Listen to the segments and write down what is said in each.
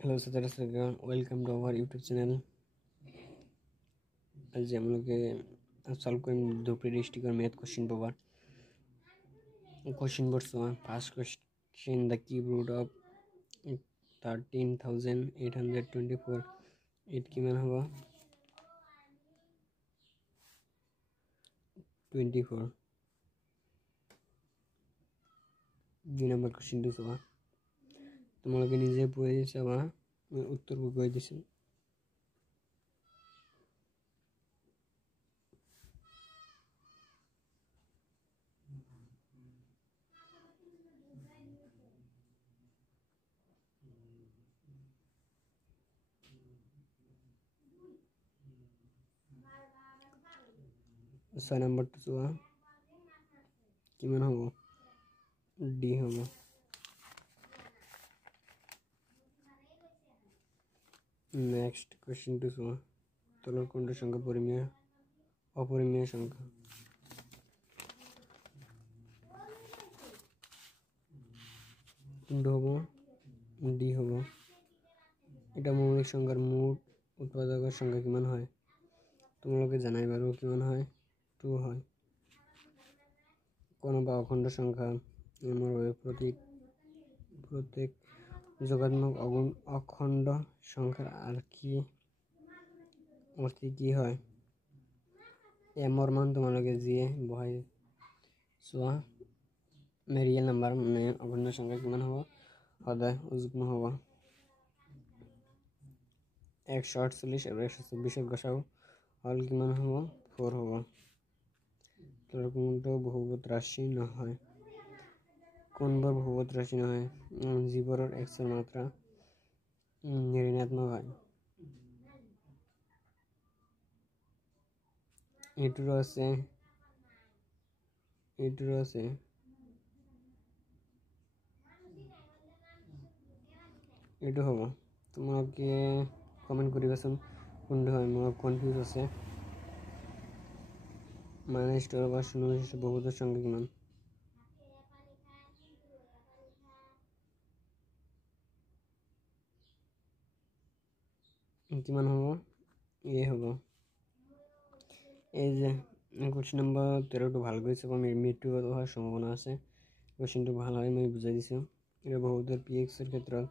Hello सत्रह welcome to our YouTube channel. आज हम लोग सॉल्व करेंगे धुपरी डिस्ट्रिक्ट और math question paper. Question number 1 first question the cube root of 13,824 eight की मान होगा 24। 2 नंबर क्वेश्चन চাবা তোমালোকে নিজে পড়ে চাবা উত্তর কৈ দিছো। ছয় নম্বৰটো চোৱা কিমান হ'ব ডি হ'ব। নেক্সট কোশ্চেনটো চোৱা তলৰ কোনটো সংখ্যা পৰিমেয় অপৰিমেয় সংখ্যা। কোনটো হ'ব ডি হ'ব। এটা মৌলিক সংখ্যাৰ মুঠ উৎপাদকৰ সংখ্যা কিমান হয় তোমালোকে জানাই বাৰু কিমান হয় 2 হয়। কোন বা অখণ্ড সংখ্যা আমাৰ প্ৰত্যেক যোগাত্মক অখণ্ড সংখ্যাৰ অৰ্থ কি হয় এমৰ মান তোমালোকে যিয়ে বহাই চোৱা ৰিয়েল নাম্বাৰ মানে অখণ্ড সংখ্যা কিমান হ'ব সদায় যুগ্ম হ'ব। 148 আৰু 124 গসাও হল কিমান হ'ব 4 হ'ব। কোনটো বহুপদ রাশি নহয় কোনবোৰ বহুপদ ৰাশি নহয় যিবোৰৰ x এৰ মাত্ৰা ঋণাত্মক হয়। এটুৰো আছে এটু হ'ব তোমালোকে কমেন্ট কৰিবাচোন কোনটো হয় মই কনফিউজ আছে। -2 বা 0 বিশিষ্ট বহুপদৰ সংখ্যা কিমান কিমান হ'ব এ হ'ব। এই যে কোশ্চেন নাম্বার 13টো ভাল কৰিছে মৃত্যুগত হোৱাৰ সম্ভাৱনা আছে। কোশ্চেনটো ভাল হয় মই বুজাই দিছো। এটা বহুপদৰ px এৰ ক্ষেত্ৰত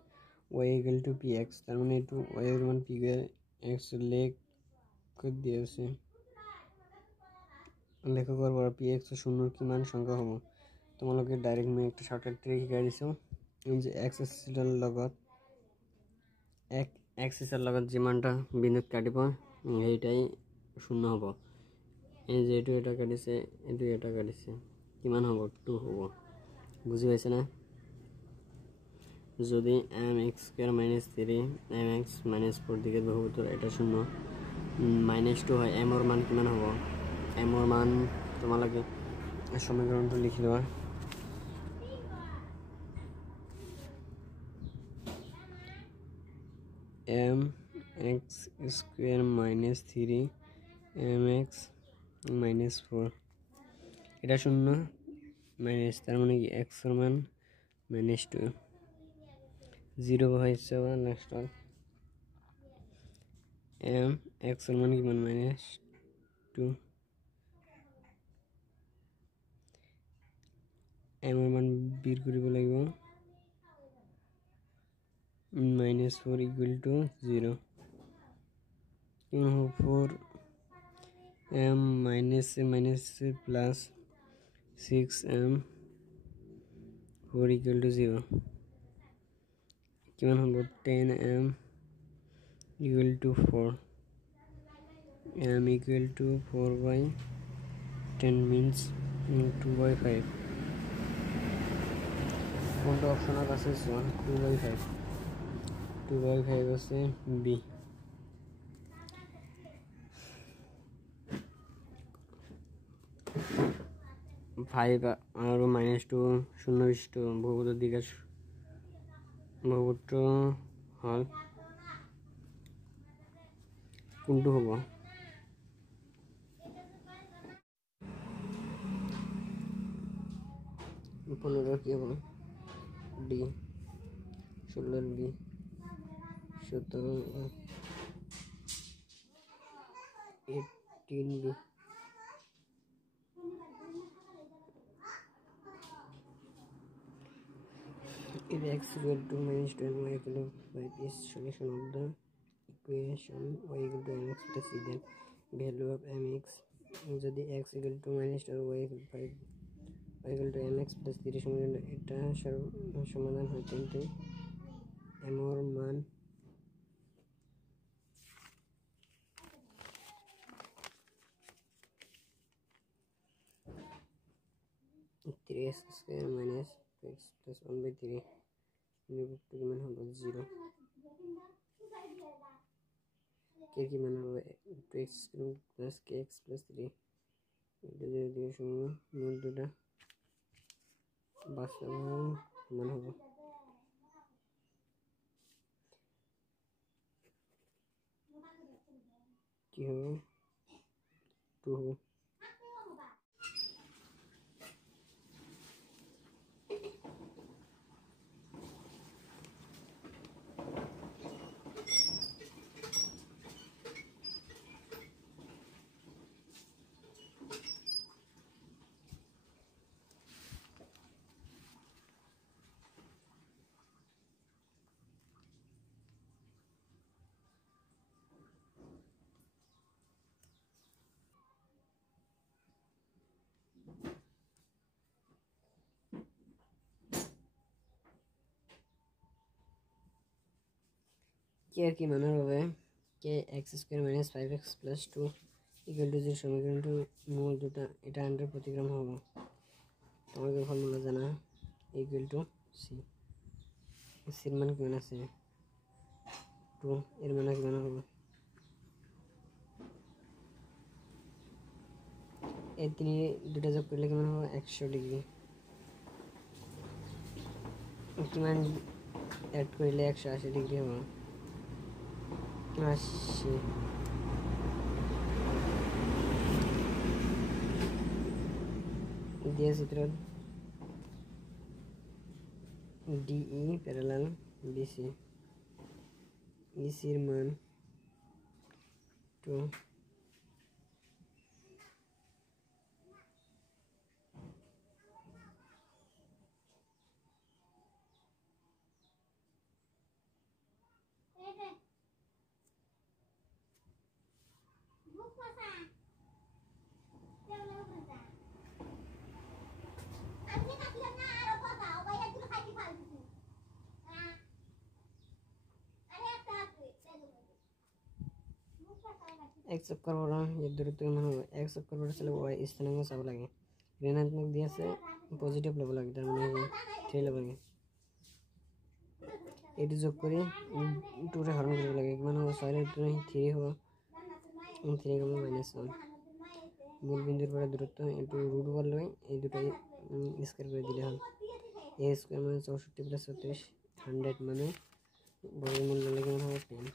y = px তাৰ মানে এটু y এৰ মান px লেখ দিয়ে আছে লেখকৰ পৰা px শূন্যৰ কিমান সংখ্যা হ'ব তোমালোকে ডাইরেক্ট মই একটা শর্টকাট ট্রিক শিকাই দিছো। এই যে x এর লগত এক্সিসের লগত যে মানটা বিন্দুত কাটিব এইটাই শূন্য হ'ব। এই যে এটা কাটিছে এটা কাটিছে কিমান হ'ব 2 হ'ব। বুঝি পাইছে না যদি mx² - 3 mx - 4 দিকে বহুপদৰ এটা শূন্য -2 হয় m এৰ মান কিমান হ'ব m এৰ মান তোমালোকে সমীকৰণটো লিখি লোৱা। mx² - 3 mx - 4 এটা শূন্য মাইনাস তার মানে কি x এর মান -2 0 হয়েছে নেক্সট m x এর মান কি মান -2 m এর মান বের কৰিব লাগিব -4 = 0 4 m - plus 6m 4 = 0 কিমান হ'ব 10m = 4 m = 4/10 means 2/5 কোনটো অপশনত আছে 2/5 আছে বি। 5 আৰু -2 শূন্য বিশিষ্ট বহুপদৰ দিকে বহুপদটো হল কোনটো হ'ব 15 কি হ'ব D 16 D 17 18b if x equal to minus 12 y equal to 5 is solution of the equation y equal to mx plus c, then value of mx যদি x equal to minus 12 y equal to 5 y equal to mx plus 3 সমান এটা সমাধান হয়, কিন্তু m এর মান 3x square minus x plus 1/3 নিরপেক্ষ মান হলো 0। কে কি মান হবে 2x plus kx plus 3 এটা যদি শূন্য মোট দুটা বাস্তব মান হবে কি হবে 2 হবে। কে আর কি মান হবে কে x square minus 5x plus 2 equal to 0 সমীকরণটি মূল দুটা এটা আন্ডার প্রতিগ্রাম হবে। তোমাকে ফর্মুলা জানা ইকুয়াল টু সি, সির মান কি মান আছে 2, এর মান কি মান হবে এই তিনি দুটা যোগ করলে কেমন হবে 100 ডিগ্রি, কি মান অ্যাড করলে 180 ডিগ্রি হবে 80। দিয়ে চিত্র ডিই প্যারালাল বিসি, ইসির মান 2, এক চক্কর বড় এর দূরত্ব কেমন হবে এক চক্কর বড় চলে ওয়াই স্থানাঙ্ক চাপ লাগে ঋণাত্মক দিয়েছে পজিটিভ লেভেল লাগে, তার মানে 3 লেভেল লাগে এটি যোগ করে 2 রে হরণ করতে লাগে মানে 6 এর 3 হবে 3 কম -1 মূল বিন্দুর পরে দূরত্ব একটু রুট ওভার লই এই দুটাই স্কয়ার করে দিলে হয় a স্কয়ার মানে 64 প্লাস 36 100 মানে বর্গমূল নিলে কেমন হবে 10।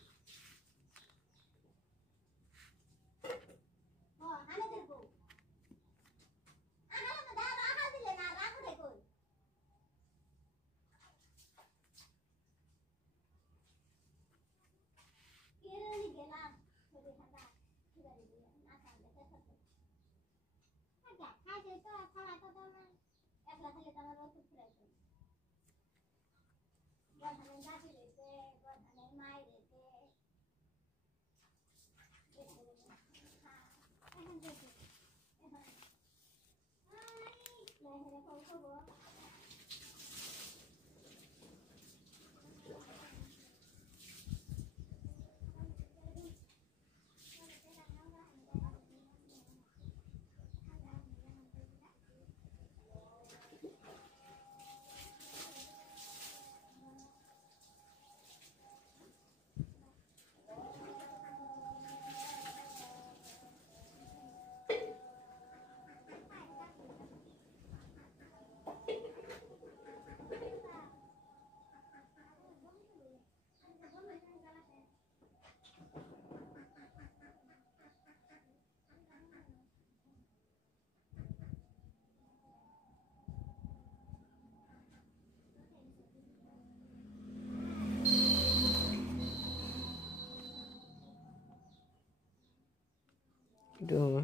এইটো হ'ব